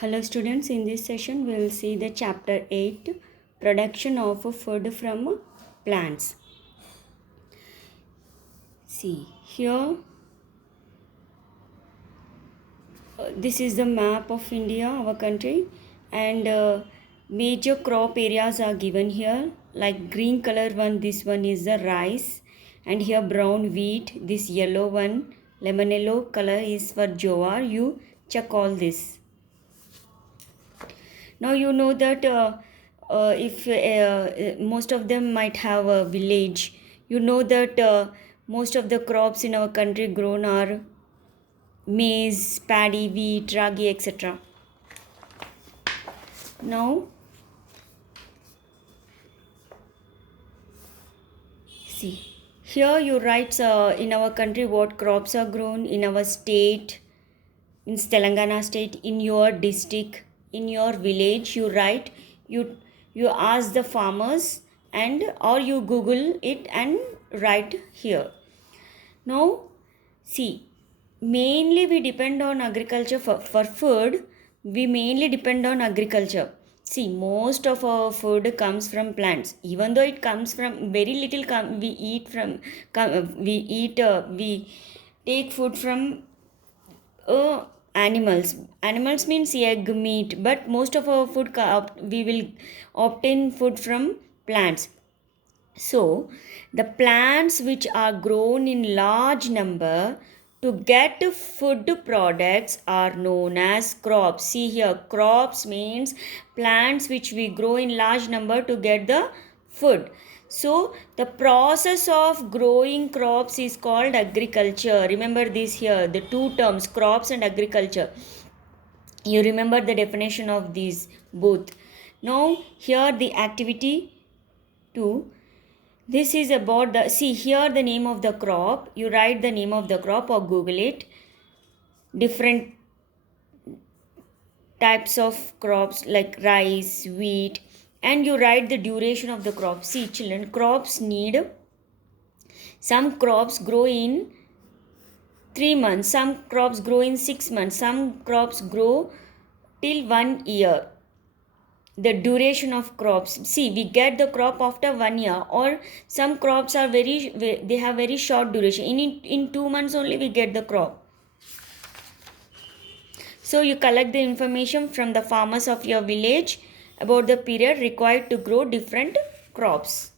Hello students, in this session we will see the chapter 8 production of food from plants. See here this is the map of India, our country, and major crop areas are given here, like green color one, this one is the rice, and here brown wheat, this yellow one, lemon yellow color is for jowar. You check all this. Now you know that if most of them might have a village, you know that most of the crops in our country grown are maize, paddy, wheat, ragi, etc. Now see, here you write in our country what crops are grown in our state, in Telangana state, in your district, in your village. You write, you ask the farmers, and or you Google it and write here. Now see, mainly we depend on agriculture for food. We mainly depend on agriculture. See, most of our food comes from plants. Even though it comes from very little, we eat from we take food from animals. Animals means egg, meat, but most of our food we will obtain food from plants. So the plants which are grown in large number to get food products are known as crops. See here, crops means plants which we grow in large number to get the food. So the process of growing crops is called agriculture. Remember this here, the two terms, crops and agriculture. You remember the definition of these both. Now here the activity 2. This is about the, see here the name of the crop. You write the name of the crop or Google it. Different types of crops like rice, wheat, and you write the duration of the crop. See children, crops need, some crops grow in 3 months, some crops grow in 6 months, some crops grow till 1 year. The duration of crops, see, we get the crop after 1 year, or some crops are they have very short duration. In 2 months only we get the crop. So you collect the information from the farmers of your village about the period required to grow different crops.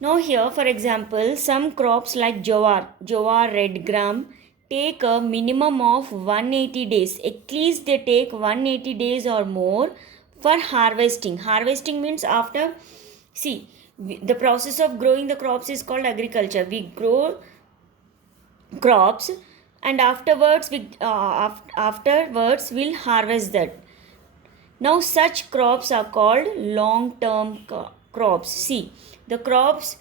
Now here, for example, some crops like jowar, red gram, take a minimum of 180 days. At least they take 180 days or more for harvesting. Harvesting means after, see, the process of growing the crops is called agriculture. We grow crops and afterwards we'll harvest that. Now such crops are called long term crops. See, the crops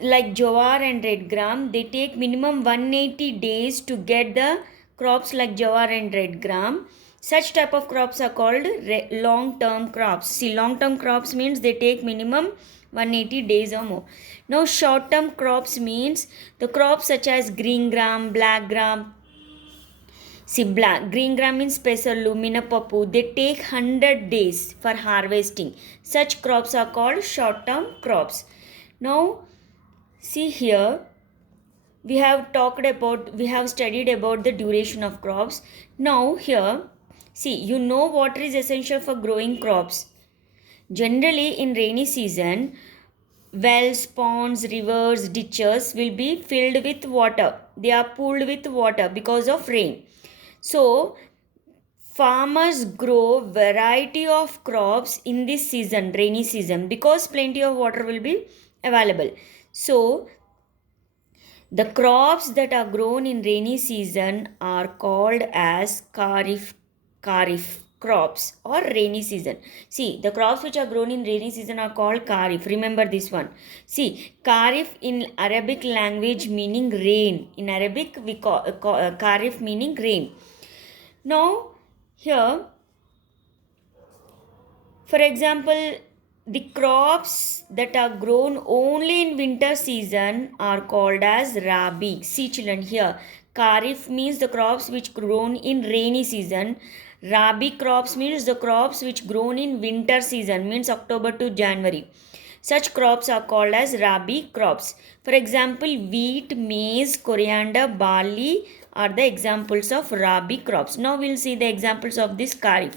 like jowar and red gram, they take minimum 180 days to get the crops like jowar and red gram. Such type of crops are called long term crops. See, long term crops means they take minimum 180 days or more. Now short term crops means the crops such as green gram, black gram. See, green gram means pesalu, minapapu. They take 100 days for harvesting. Such crops are called short term crops. Now see here, we have studied about the duration of crops. Now here, see, you know water is essential for growing crops. Generally in rainy season, wells, ponds, rivers, ditches will be filled with water. They are pooled with water because of rain. So farmers grow variety of crops in this season, rainy season, because plenty of water will be available. So the crops that are grown in rainy season are called as kharif crops or rainy season. See, the crops which are grown in rainy season are called kharif. Remember this one. See, kharif in Arabic language meaning rain. In Arabic we call kharif meaning rain. Now here, for example, the crops that are grown only in winter season are called as rabi. See children here, Kharif means the crops which grown in rainy season. Rabi crops means the crops which grown in winter season, means October to January. Such crops are called as Rabi crops. For example, wheat, maize, coriander, barley are the examples of Rabi crops. Now we'll see the examples of this Kharif.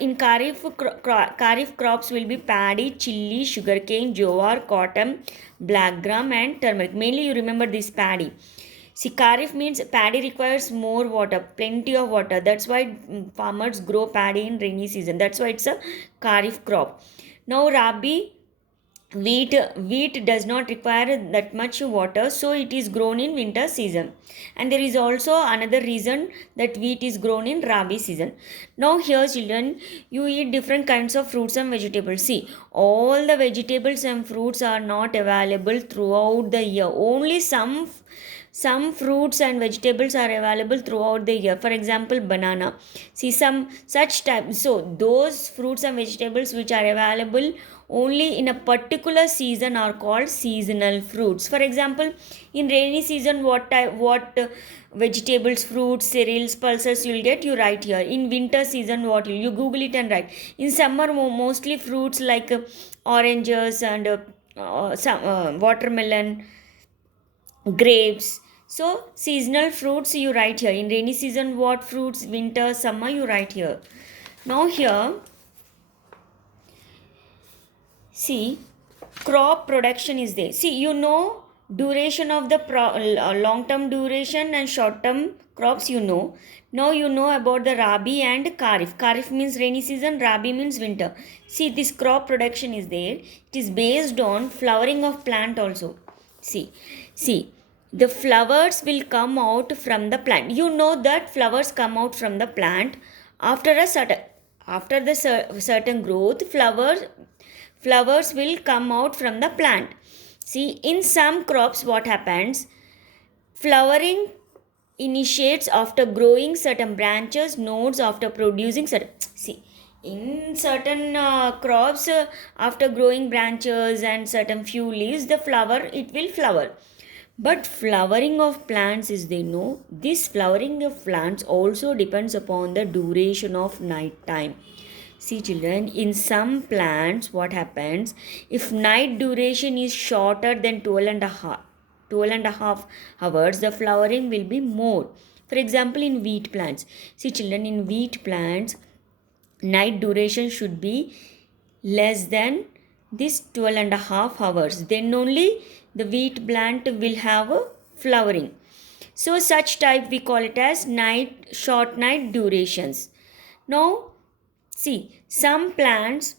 In Kharif crops will be paddy, chili, sugarcane, jowar, cotton, black gram and turmeric. Mainly you remember this paddy. See, Kharif means paddy requires more water, plenty of water. That's why farmers grow paddy in rainy season. That's why it's a Kharif crop. Now Rabi, wheat does not require that much water, so it is grown in winter season. And there is also another reason that wheat is grown in Rabi season. Now here children, you eat different kinds of fruits and vegetables. See, all the vegetables and fruits are not available throughout the year. Only some fruits and vegetables are available throughout the year. For example, banana. See, some such type. So those fruits and vegetables which are available only in a particular season are called seasonal fruits. For example, in rainy season, what vegetables, fruits, cereals, pulses you'll get, you write here. In winter season, what you Google it and write. In summer, mostly fruits like oranges and some watermelon, grapes. So seasonal fruits you write here. In rainy season, what fruits? Winter, summer you write here. Now here, see, crop production is there. See, you know duration of the long term duration and short term crops you know. Now you know about the Rabi and Kharif. Kharif means rainy season, Rabi means winter. See, this crop production is there. It is based on flowering of plant also. See, the flowers will come out from the plant. You know that flowers come out from the plant after the certain growth. Flowers will come out from the plant. See, in some crops what happens, flowering initiates after growing certain branches, nodes, after producing certain. See, in certain crops, after growing branches and certain few leaves, the flower, it will flower. But flowering of plants is, they know, this flowering of plants also depends upon the duration of night time. See children, in some plants what happens, if night duration is shorter than 12 and a half hours, the flowering will be more. For example, in wheat plants. See children, in wheat plants, night duration should be less than this 12 and a half hours. Then only the wheat plant will have a flowering. So such type we call it as short night durations. Now see, some plants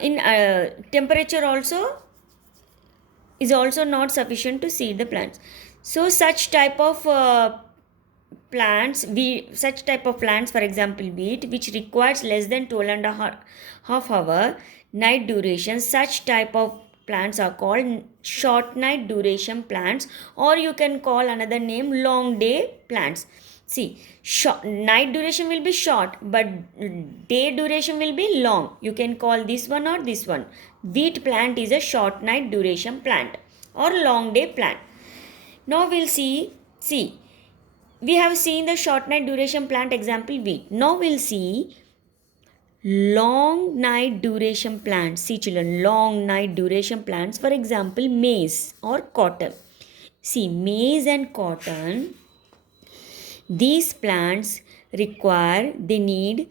in temperature also is also not sufficient to seed the plants. So such type of plants, for example wheat, which requires less than 12 and a half hour night duration, such type of plants are called short night duration plants, or you can call another name long day plants. See, night duration will be short, but day duration will be long. You can call this one or this one. Wheat plant is a short night duration plant or long day plant. Now we'll see, we have seen the short night duration plant example wheat. Now we'll see long night duration plants. See children, long night duration plants, for example maize or cotton. See, maize and cotton, these plants they need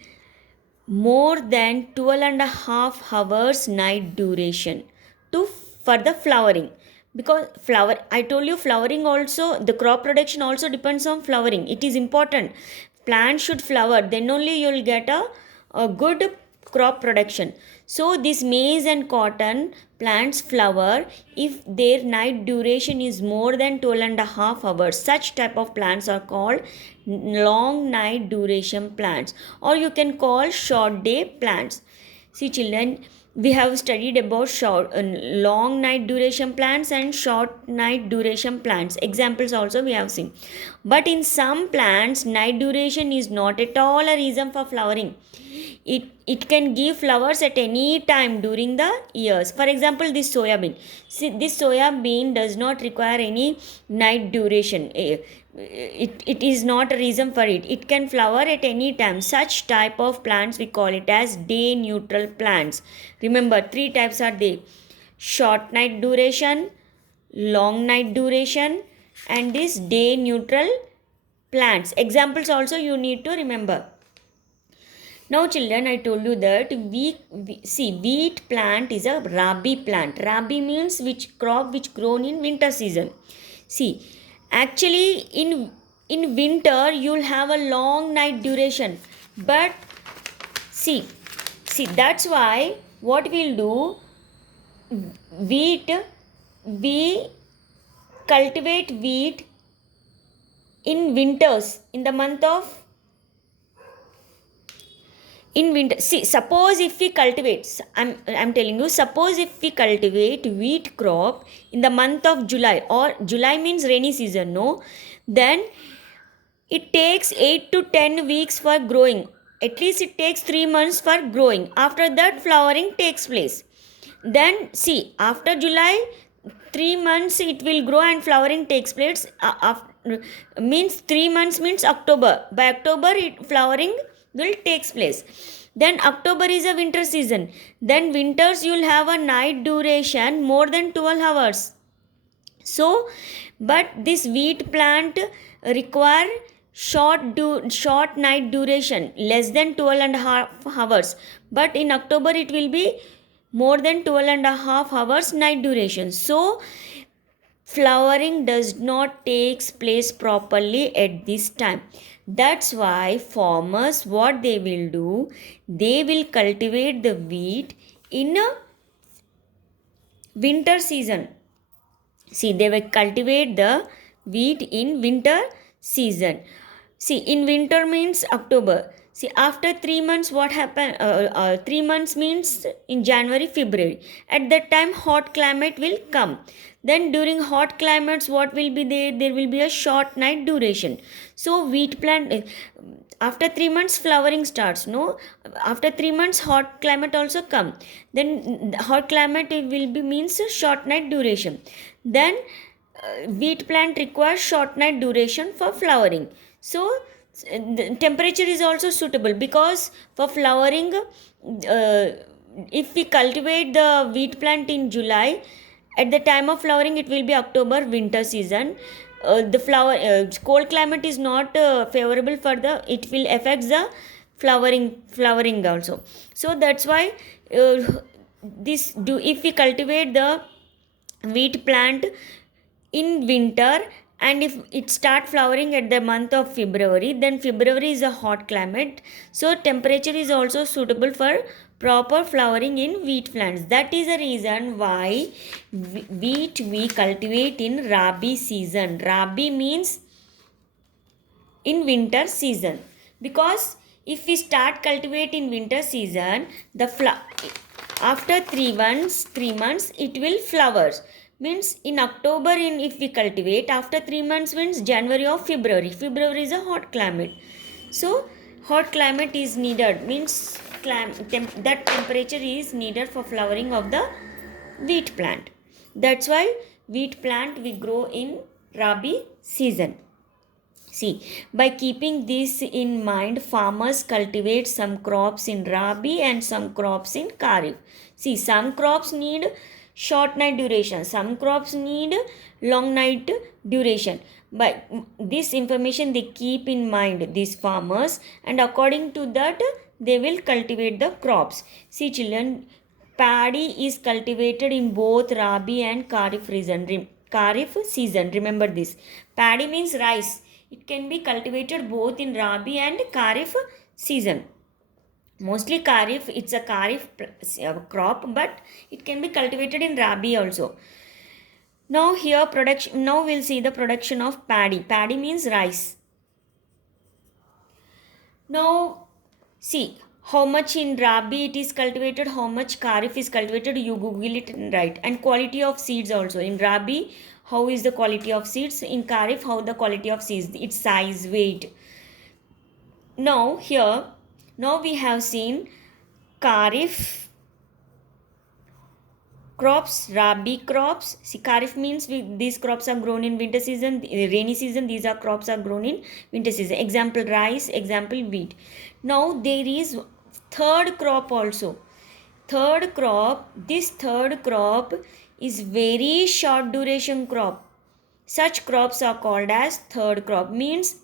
more than 12 and a half hours night duration for the flowering. Because I told you, flowering also, the crop production also depends on flowering. It is important. Plants should flower, then only you will get a good crop production. So this maize and cotton plants flower if their night duration is more than 12 and a half hours. Such type of plants are called long night duration plants, or you can call short day plants. See children, we have studied about long night duration plants and short night duration plants. Examples also we have seen. But in some plants, night duration is not at all a reason for flowering. it can give flowers at any time during the years. For example, this soya bean. See, this soya bean does not require any night duration. It is not a reason for it. It can flower at any time. Such type of plants we call it as day neutral plants. Remember, three types are there: short night duration, long night duration, and this day neutral plants. Examples also you need to remember. Now children, I told you that see, wheat plant is a rabi plant. Rabi means which crop which grown in winter season. See, actually in winter you'll have a long night duration, but see that's why what we'll do, wheat, we cultivate wheat in winters, in the month of in winter. See, suppose if we cultivate, I'm telling you, suppose if we cultivate wheat crop in the month of July, or July means rainy season, no, then it takes 8 to 10 weeks for growing. At least it takes 3 months for growing. After that, flowering takes place. Then see, after July, 3 months it will grow and flowering takes place. Means 3 months means October. By October, flowering will takes place. Then October is a winter season. Then winters you will have a night duration more than 12 hours. So, but this wheat plant require short night duration, less than 12 and a half hours. But in October it will be more than 12 and a half hours night duration. So, flowering does not takes place properly at this time. That's why farmers, what they will do, they will cultivate the wheat in a winter season. See, they will cultivate the wheat in winter season. See, in winter means October. See, after 3 months, what happen? 3 months means in January, February. At that time, hot climate will come. Then during hot climates, what will be there? There will be a short night duration. So, wheat plant, after 3 months, flowering starts. No, after 3 months, hot climate also come. Then hot climate will be means short night duration. Then wheat plant requires short night duration for flowering. So the temperature is also suitable, because for flowering, if we cultivate the wheat plant in July, at the time of flowering it will be October, winter season. The cold climate is not favorable for the, it will affect the flowering also. So that's why if we cultivate the wheat plant in winter, and if it start flowering at the month of February, then February is a hot climate, so temperature is also suitable for proper flowering in wheat plants. That is the reason why wheat we cultivate in Rabi season. Rabi means in winter season, because if we start cultivate in winter season, after 3 months it will flowers. Means in October, if we cultivate, after 3 months means January or February. February is a hot climate. So hot climate is needed, means that temperature is needed for flowering of the wheat plant. That's why wheat plant we grow in Rabi season. See, by keeping this in mind, farmers cultivate some crops in Rabi and some crops in Kharif. See, some crops need short night duration, some crops need long night duration. But this information they keep in mind, these farmers, and according to that they will cultivate the crops. See children, paddy is cultivated in both Rabi and Kharif season. Remember this. Paddy means rice. It can be cultivated both in Rabi and Kharif season. Mostly Kharif, it's a Kharif crop, but it can be cultivated in Rabi also. Now here now we'll see the production of paddy. Paddy means rice. Now see how much in Rabi it is cultivated, how much Kharif is cultivated. You Google it and write. And quality of seeds also. In Rabi, how is the quality of seeds? In Kharif, how the quality of seeds, its size, weight. Now here Now we have seen Kharif crops, Rabi crops. See, Kharif means these crops are grown in winter season, rainy season. These are crops are grown in winter season. Example rice, example wheat. Now there is third crop also. Third crop, this third crop is very short duration crop. Such crops are called as third crop. Means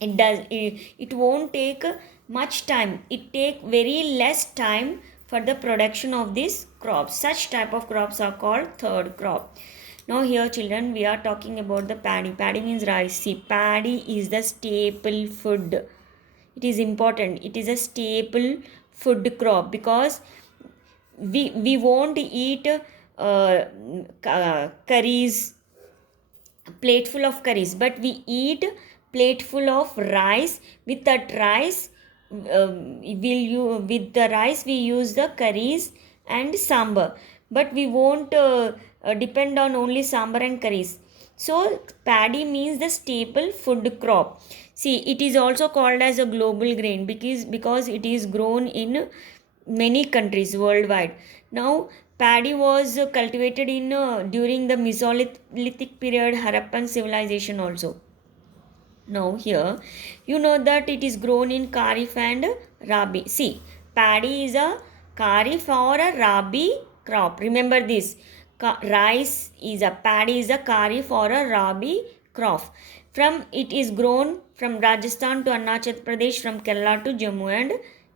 it won't take much time. It take very less time for the production of these crops. Such type of crops are called third crop. Now here children, we are talking about the paddy. Paddy means rice. See, paddy is the staple food. It is important. It is a staple food crop because we won't eat curries, plateful of curries, but we eat plateful of rice. With that rice, with the rice we use the curries and sambar, but we won't depend on only sambar and curries. So paddy means the staple food crop. See, it is also called as a global grain because it is grown in many countries worldwide. Now paddy was cultivated in during the Mesolithic period, Harappan civilization also. Now here you know that it is grown in Kharif and Rabi. See, paddy is a Kharif or a Rabi crop. Remember this. Rice is a paddy is a Kharif or a Rabi crop. From it is grown from Rajasthan to Arunachal Pradesh, from Kerala to Jammu and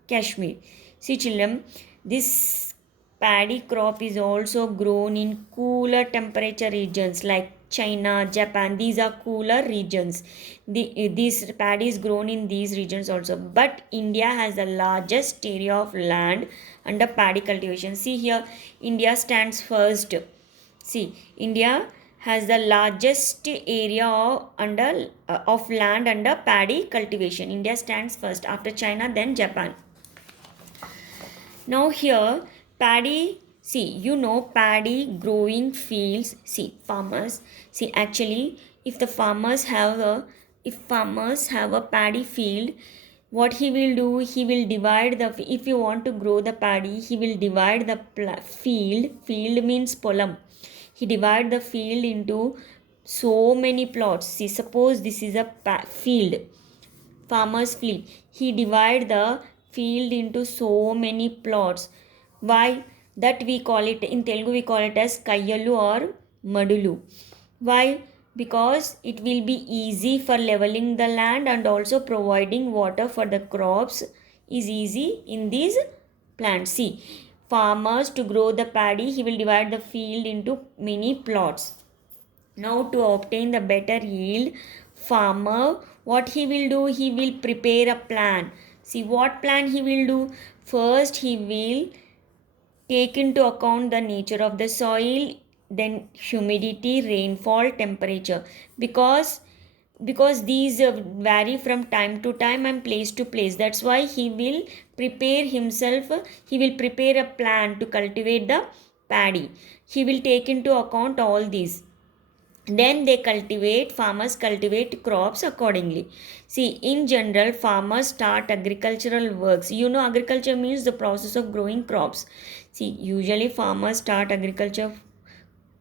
Kashmir. See children, this paddy crop is also grown in cooler temperature regions like China, Japan. These are cooler regions. This paddy is grown in these regions also. But India has the largest area of land under paddy cultivation. See here, India stands first. See, India has the largest area of land under paddy cultivation. India stands first after China, then Japan. Now here paddy, see, you know paddy growing fields. See, farmers, see, actually if farmers have a paddy field, what he will do, he will divide if you want to grow the paddy, he will divide the field means polam. He divide the field into so many plots. See, suppose this is a field, farmer's field. He divide the field into so many plots. Why? That we call it, in Telugu we call it as Kayyalu or Madulu. Why? Because it will be easy for leveling the land and also providing water for the crops is easy in these plants. See, farmers to grow the paddy, he will divide the field into many plots. Now to obtain the better yield, farmer, what he will do, he will prepare a plan. See what plan he will do. First he will take into account the nature of the soil, then humidity, rainfall, temperature, because these vary from time to time and place to place. That's why he will prepare himself, he will prepare a plan to cultivate the paddy. He will take into account all these. Then farmers cultivate crops accordingly. See, in general, farmers start agricultural works. You know, agriculture means the process of growing crops. See, usually farmers start agriculture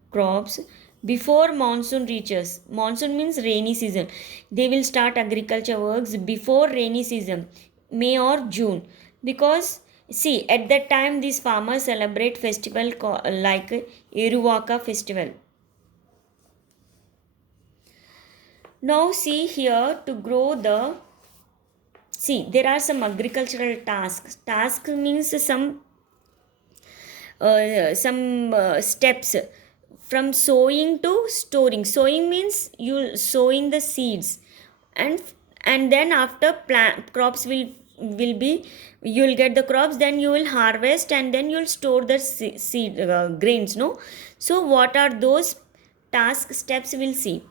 crops before monsoon reaches. Monsoon means rainy season. They will start agriculture works before rainy season, May or June. Because see, at that time these farmers celebrate festival like Eruvaka festival. Now see here, to grow there are some agricultural tasks. Task means some steps from sowing to storing. Sowing means you sowing the seeds, and then after crops will be, you will get the crops, then you will harvest, and then you will store the seed grains. No, so what are those task steps? We'll see.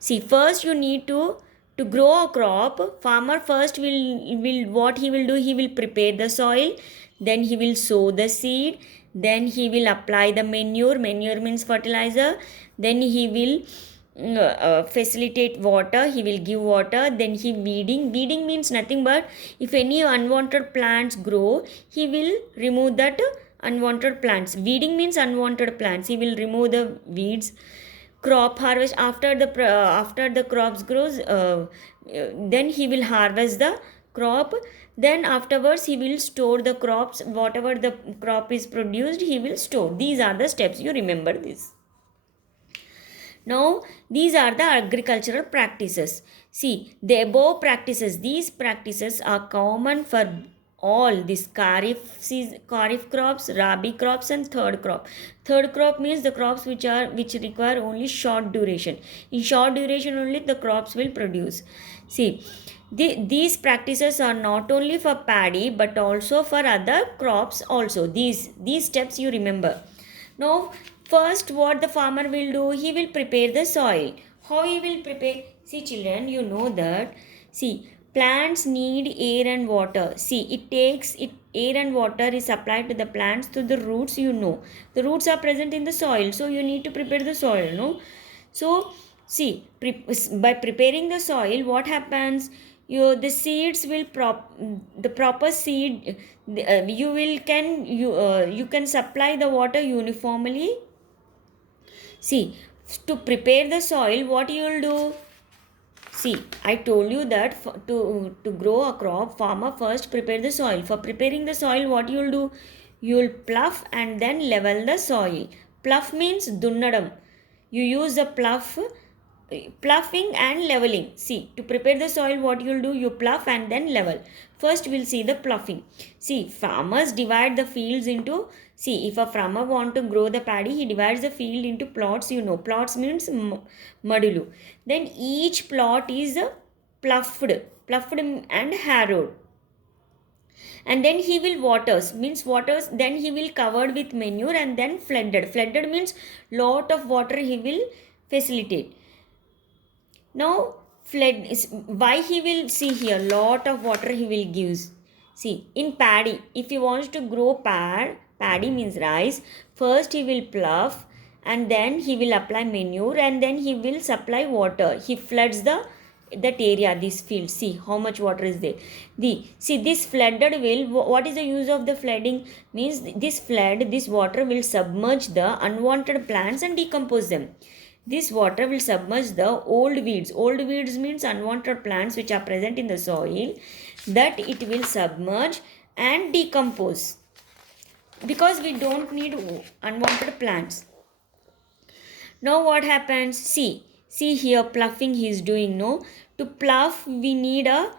See, first you need to grow a crop. Farmer first will what he will do, he will prepare the soil, then he will sow the seed, then he will apply the manure. Manure means fertilizer. Then he will facilitate water, he will give water. Then he weeding means nothing but if any unwanted plants grow, he will remove that unwanted plants. Weeding means unwanted plants, he will remove the weeds. Crop harvest, after the crops grows, then he will harvest the crop. Then afterwards he will store the crops, whatever the crop is produced he will store. These are the steps, you remember this. Now, these are the agricultural practices. See, the above practices, these practices are common for all these kharif crops, rabi crops, and third crop. Third crop means the crops which require only short duration. In short duration only the crops will produce. See, these practices are not only for paddy but also for other crops also. These steps you remember. Now, first, what the farmer will do, he will prepare the soil. How he will prepare? See, children, you know that. See, plants need air and water. See, air and water is supplied to the plants through the roots. You know, the roots are present in the soil, so you need to prepare the soil. No, so see, by preparing the soil, what happens? The seeds will the proper seed. You can supply the water uniformly. See, to prepare the soil, what you will do? See, I told you that to grow a crop, farmer first prepare the soil. For preparing the soil, what you will do? You will plough and then level the soil. Plough means dunnadam. You use the ploughing and leveling. See, to prepare the soil, what you will do? You plough and then level. First, we'll see the ploughing. See, farmers divide the fields into. See, if a farmer want to grow the paddy, he divides the field into plots. You know, plots means madulu. Then each plot is ploughed and harrowed. And then he will waters. Then he will covered with manure and then flooded means lot of water he will facilitate. Now, flood is why he will, see here, lot of water he will gives. See, in paddy, if he wants to grow paddy means rice, first he will plough and then he will apply manure and then he will supply water. He floods that area, this field. See how much water is there. See, this flooded will, what is the use of the flooding? Means this water will submerge the unwanted plants and decompose them. This water will submerge the old weeds. Old weeds means unwanted plants which are present in the soil, that it will submerge and decompose, because we don't need unwanted plants. Now what happens? See here, ploughing he is doing. No, to plough we need a,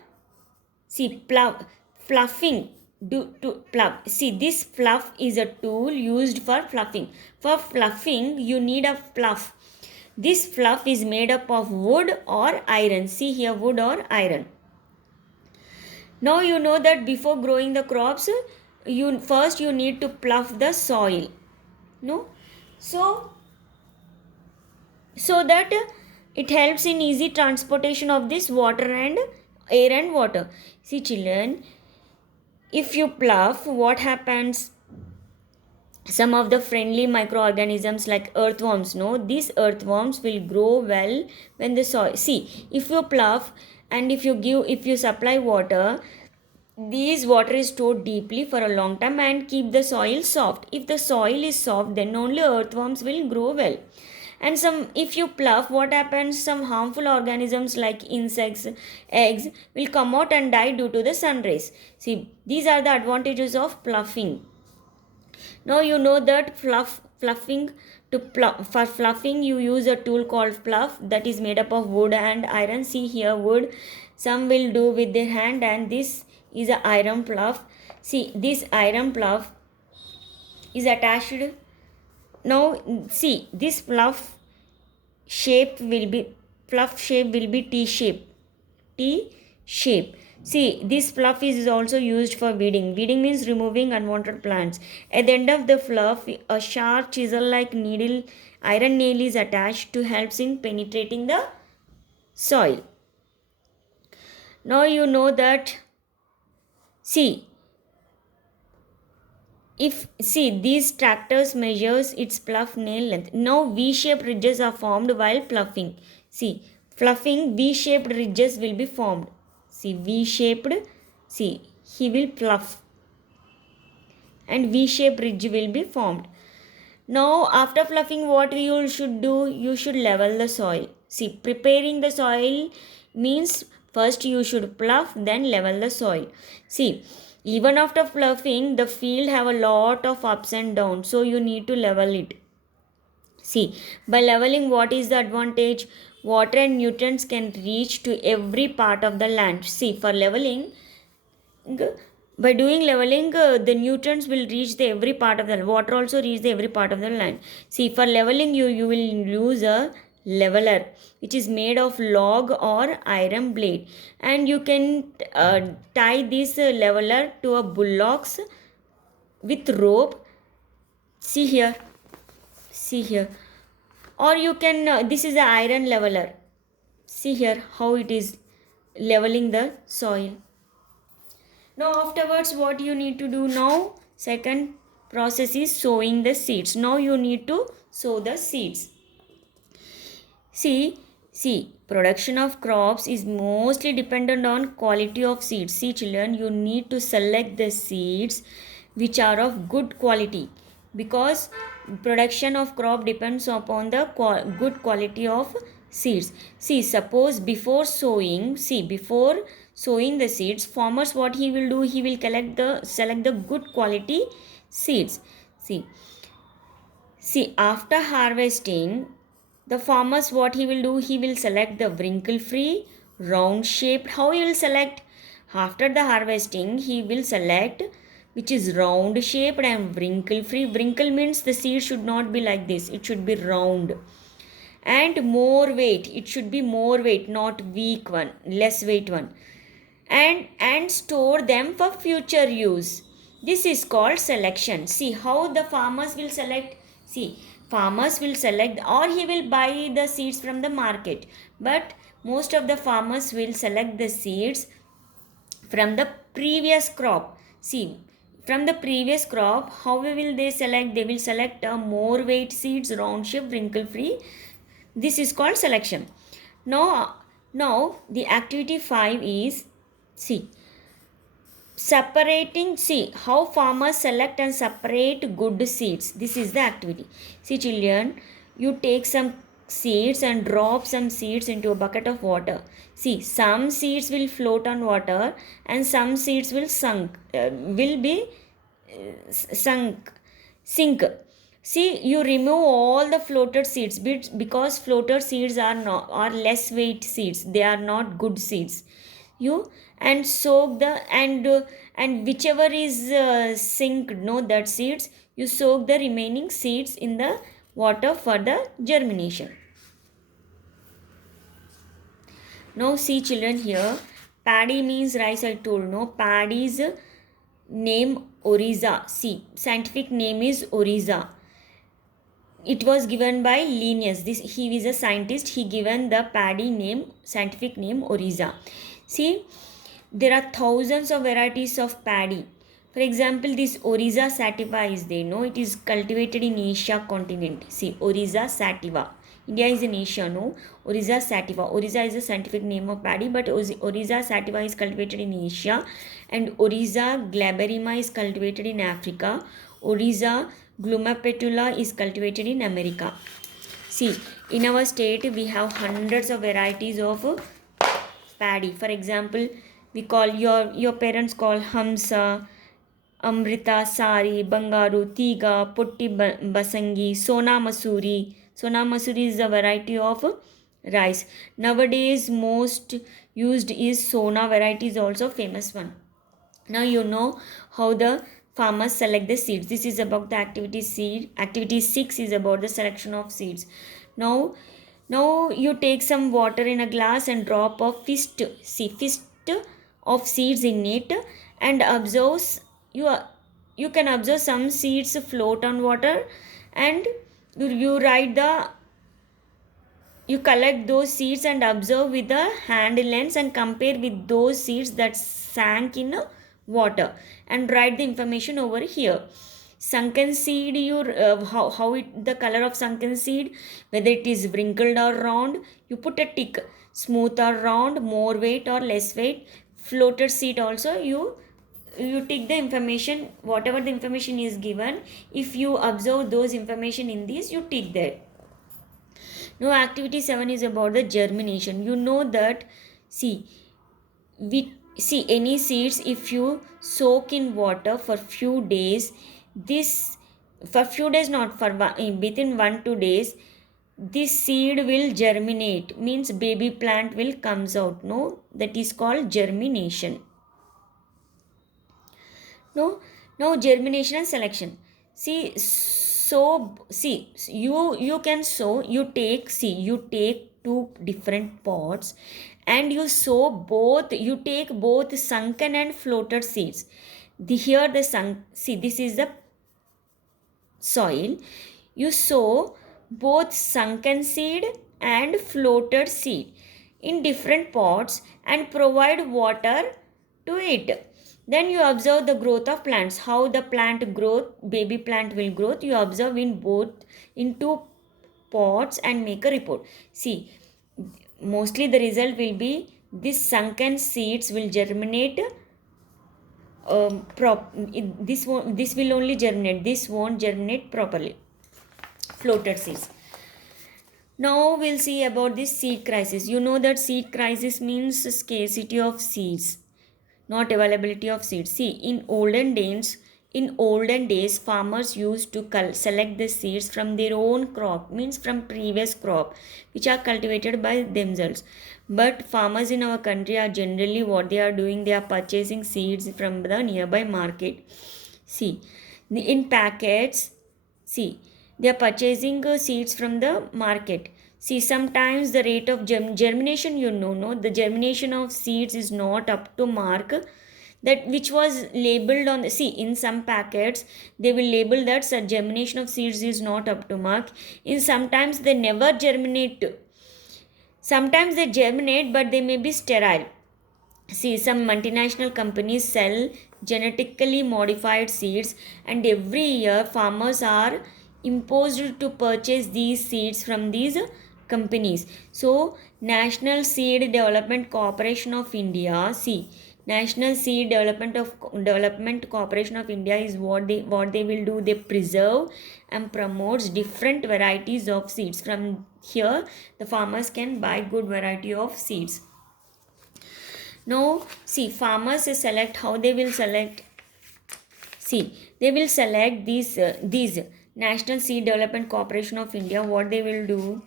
see, ploughing. To plough. See, this plough is a tool used for ploughing. For ploughing you need a plough. This plough is made up of wood or iron. See here, wood or iron. Now you know that before growing the crops, you need to plough the soil. No, so that it helps in easy transportation of this water and air and water. See, children, if you plough, what happens? Some of the friendly microorganisms like earthworms, no, these earthworms will grow well when the soil. See, if you plough and if you supply water, this water is stored deeply for a long time and keep the soil soft. If the soil is soft, then only earthworms will grow well. And if you plough, what happens? Some harmful organisms like insects, eggs will come out and die due to the sun rays. See, these are the advantages of ploughing. Now you know that fluffing. For fluffing you use a tool called plough that is made up of wood and iron. See here, wood some will do with their hand, and this is an iron plough. See, this iron plough is attached. Now see, this plough shape will be T shape. See, this plough is also used for weeding. Weeding means removing unwanted plants. At the end of the plough, a sharp chisel-like iron nail is attached to help in penetrating the soil. Now you know that, see, If see these tractors measures its plough nail length. Now V-shaped ridges are formed while ploughing. See, ploughing V-shaped ridges will be formed. See V-shaped. See he will plough and V-shaped ridge will be formed. Now after ploughing, what you should do? You should level the soil. See, preparing the soil means first you should plough, then level the soil. See, even after ploughing, the field have a lot of ups and downs, so you need to level it. See, by leveling, what is the advantage? Water and nutrients can reach to every part of the land. See, for leveling, by doing leveling, the nutrients will reach the every part of the water, also reach the every part of the land. See, for leveling, you will use a leveler which is made of log or iron blade, and you can tie this leveler to a bullocks with rope. See here, see here, or you can this is the iron leveler. See here how it is leveling the soil. Now afterwards, what you need to do now? Second process is sowing the seeds. Now you need to sow the seeds. See, production of crops is mostly dependent on quality of seeds. See children, you need to select the seeds which are of good quality, because production of crop depends upon the good quality of seeds. See, suppose before sowing the seeds, farmers what he will do, he will select the good quality seeds. See, after harvesting, the farmers what he will do, he will select the wrinkle free, round shaped. How he will select? After the harvesting, he will select which is round shaped and wrinkle free. Wrinkle means the seed should not be like this, it should be round. And more weight, it should be more weight, not weak one, less weight one. And store them for future use. This is called selection. See how the farmers will select. See, farmers will select, or he will buy the seeds from the market, but most of the farmers will select the seeds from the previous crop. See, from the previous crop, how will they select? They will select more weight seeds, round shape, wrinkle free. This is called selection. Now the activity 5 is, see, separating. See how farmers select and separate good seeds. This is the activity. See children, you take some seeds and drop some seeds into a bucket of water. See, some seeds will float on water and some seeds will sink. See, you remove all the floated seeds because floated seeds are less weight seeds. They are not good seeds. You and soak the and whichever is sink, no, that seeds, you soak the remaining seeds in the water for the germination. Now see children here, paddy means rice. I told, no, paddy's name Oryza. See, scientific name is Oryza. It was given by Linnaeus. He is a scientist. He given the paddy name, scientific name Oryza. See, there are thousands of varieties of paddy. For example, this Oryza sativa is there. No, it is cultivated in Asia continent. See, Oryza sativa. India is in Asia, no. Oryza sativa. Oryza is a scientific name of paddy, but Oryza sativa is cultivated in Asia, and Oryza glaberrima is cultivated in Africa. Oryza glumapetula is cultivated in America. See, in our state we have hundreds of varieties of paddy. For example, we call your parents call Hamsa, Amrita, Sari, Bangaru, Tiga, Putti Basangi, Sona Masuri. Sona Masuri is a variety of rice. Nowadays most used is Sona variety, is also famous one. Now you know how the farmers select the seeds. This is about the activity seed. Activity 6 is about the selection of seeds. Now you take some water in a glass and drop a fist of seeds in it, and observe. You can observe some seeds float on water, and you collect those seeds and observe with the hand lens and compare with those seeds that sank in water, and write the information over here. Sunken seed, how it the color of sunken seed, whether it is wrinkled or round, you put a tick. Smooth or round, more weight or less weight. Floated seed also, you take the information, whatever the information is given. If you observe those information in this, you tick that. Now activity 7 is about the germination. You know that, see, we see any seeds, if you soak in water for few days, this for few days, not for within 1 2 days, this seed will germinate, means baby plant will comes out. No, that is called germination. No, now germination and selection. See, so see, you can sow, you take two different pots and you sow both, you take both sunken and floated seeds. Here the see, this is the soil. You sow both sunken seed and floated seed in different pots and provide water to it. Then you observe the growth of plants, how the plant growth, baby plant will grow. You observe in both, in two pots, and make a report. See, mostly the result will be this sunken seeds will germinate. This will only germinate, this won't germinate properly. Floated seeds. Now we'll see about this seed crisis. You know that seed crisis means scarcity of seeds, not availability of seeds. See, in olden days, farmers used to select the seeds from their own crop, means from previous crop, which are cultivated by themselves. But farmers in our country are generally, what they are doing, they are purchasing seeds from the nearby market. See, in packets, see, they are purchasing seeds from the market. See, sometimes the rate of germination, no, the germination of seeds is not up to mark, that which was labeled on the, see, in some packets they will label that germination of seeds is not up to mark. In sometimes they never germinate. Sometimes they germinate, but they may be sterile. See, some multinational companies sell genetically modified seeds, and every year farmers are imposed to purchase these seeds from these companies. So, National Seed Development Corporation of India, see, National Seed Development Corporation of India is what they will do. They preserve and promotes different varieties of seeds. From here, the farmers can buy good variety of seeds. Now, see, farmers select, how they will select. See, they will select these National Seed Development Corporation of India. What they will do?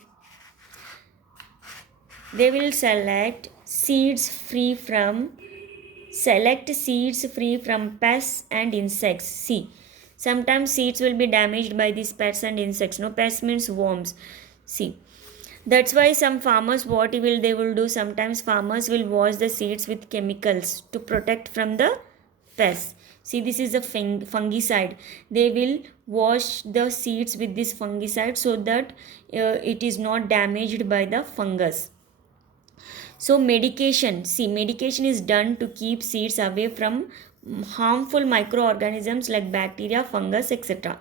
They will select seeds free from pests and insects. See, sometimes seeds will be damaged by these pests and insects. No, pests means worms. See, that's why some farmers, what they will do, sometimes farmers will wash the seeds with chemicals to protect from the pests. See, this is a fungicide. They will wash the seeds with this fungicide so that it is not damaged by the fungus. So medication, see, medication is done to keep seeds away from harmful microorganisms like bacteria, fungus, etc.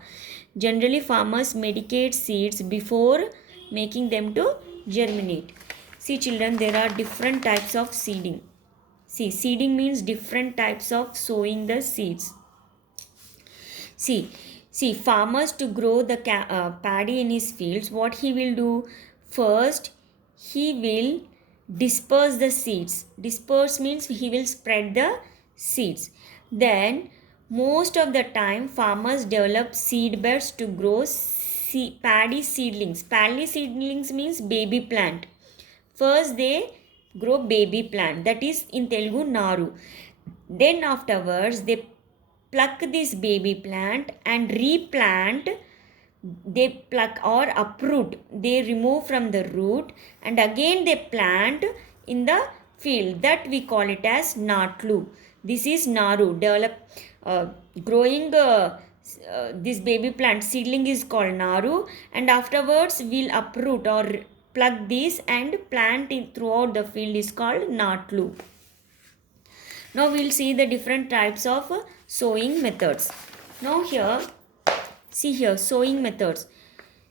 Generally, farmers medicate seeds before making them to germinate. See, children, there are different types of seeding. See, seeding means different types of sowing the seeds. See, farmers, to grow the paddy in his fields, what he will do? First, he will disperse the seeds. Disperse means he will spread the seeds. Then, most of the time, farmers develop seed beds to grow paddy seedlings. Paddy seedlings means baby plant. First, they grow baby plant, that is in Telugu naru. Then afterwards, they pluck this baby plant and replant. They pluck or uproot, they remove from the root and again they plant in the field, that we call it as natlu. This is naru, growing this baby plant seedling is called naru, and afterwards we'll uproot or plug this and plant it throughout the field is called natlu. Now we'll see the different types of sowing methods. Now here, See here, sowing methods.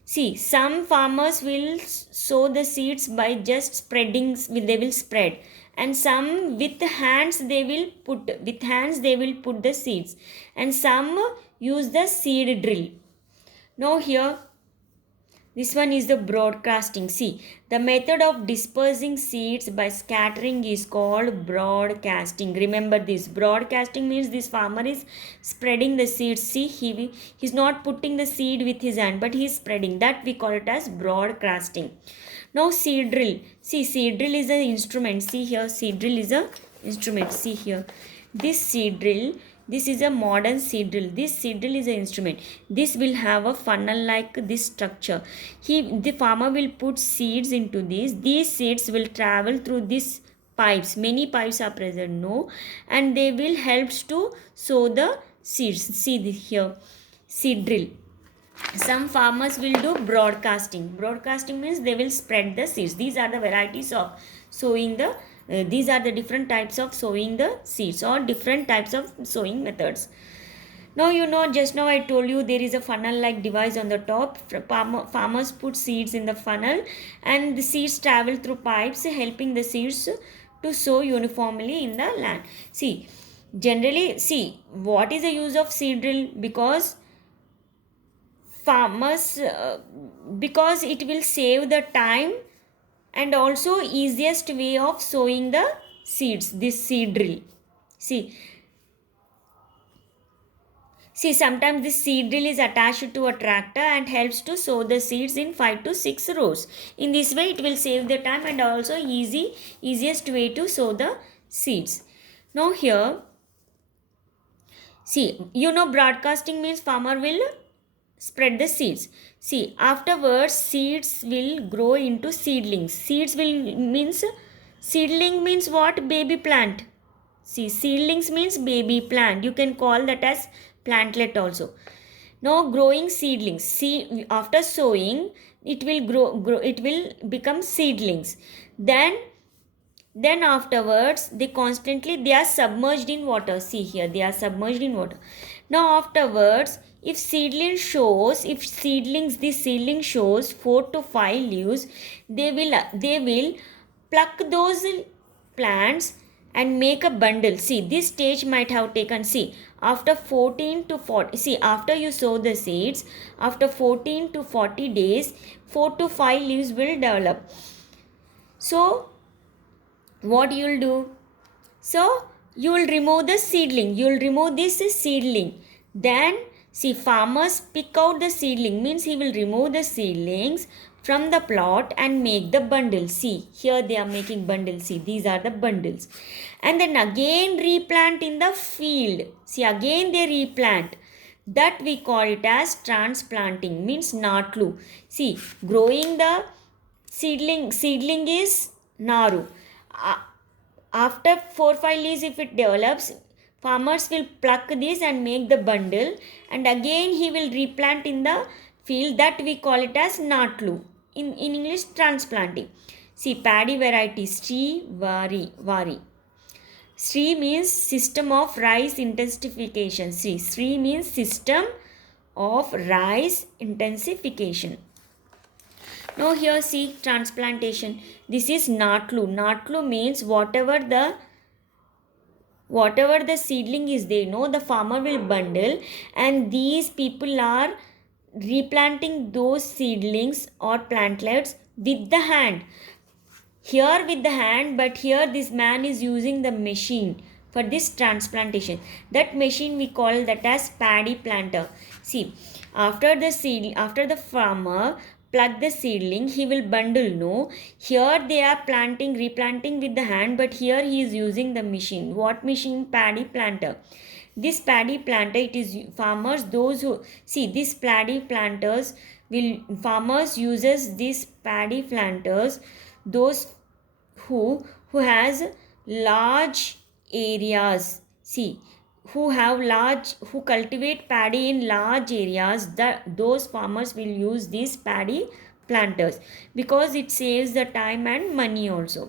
See, some farmers will sow the seeds by just spreading, they will spread, and some with hands they will put the seeds, and some use the seed drill. Now here, this one is the broadcasting. See, the method of dispersing seeds by scattering is called broadcasting. Remember this. Broadcasting means this farmer is spreading the seeds. See, he's not putting the seed with his hand, but he is spreading. That we call it as broadcasting. Now seed drill. See, seed drill is an instrument. See here, seed drill is a instrument. See here. This seed drill, this is a modern seed drill. This seed drill is an instrument. This will have a funnel like this structure. The farmer will put seeds into this. These seeds will travel through these pipes. Many pipes are present, no, and they will help to sow the seeds. See this here, seed drill. Some farmers will do broadcasting. Broadcasting means they will spread the seeds. These are the varieties of sowing the these are the different types of sowing the seeds, or different types of sowing methods. Now you know, just now I told you there is a funnel like device on the top. Farmers put seeds in the funnel, and the seeds travel through pipes, helping the seeds to sow uniformly in the land. See, generally, see, what is the use of seed drill? Because farmers, because it will save the time, and also easiest way of sowing the seeds, this seed drill. See, sometimes this seed drill is attached to a tractor and helps to sow the seeds in 5 to 6 rows. In this way, it will save the time and also easiest way to sow the seeds. Now here, see, you know, broadcasting means farmer will spread the seeds. See, afterwards seeds will grow into seedlings. Seedling means what? Baby plant. See, seedlings means baby plant. You can call that as plantlet also. Now growing seedlings. See, after sowing, it will grow. It will become seedlings. Then afterwards, they are submerged in water. See here, they are submerged in water. Now afterwards, if this seedling shows 4 to 5 leaves, they will pluck those plants and make a bundle. See, this stage might have taken, see, after 14 to 40, see, after you sow the seeds, after 14 to 40 days, 4 to 5 leaves will develop. So, what you will do? So, you will remove the seedling. You will remove this seedling. Then, see, farmers pick out the seedling, means he will remove the seedlings from the plot and make the bundle. See, here they are making bundles. See, these are the bundles. And then again replant in the field. See, again they replant. That we call it as transplanting, means natlu. See, growing the seedling is naru. After 4-5 leaves, if it develops, farmers will pluck this and make the bundle, and again he will replant in the field. That we call it as natlu. In English, transplanting. See, paddy varieties, Sri, Vari. Sri means system of rice intensification. See, Sri means system of rice intensification. Now here, see, transplantation. This is natlu. Natlu means whatever the seedling is there, the farmer will bundle, and these people are replanting those seedlings or plantlets with the hand. Here with the hand, but here this man is using the machine for this transplantation. That machine we call that as paddy planter. See, after the farmer pluck the seedling, he will bundle, Here they are replanting with the hand, but here he is using the machine. What machine? Paddy planter. This paddy planter, it is farmers, those who, see, this paddy planters farmers uses these paddy planters, those who has large areas. See, who cultivate paddy in large areas, those farmers will use these paddy planters, because it saves the time and money also.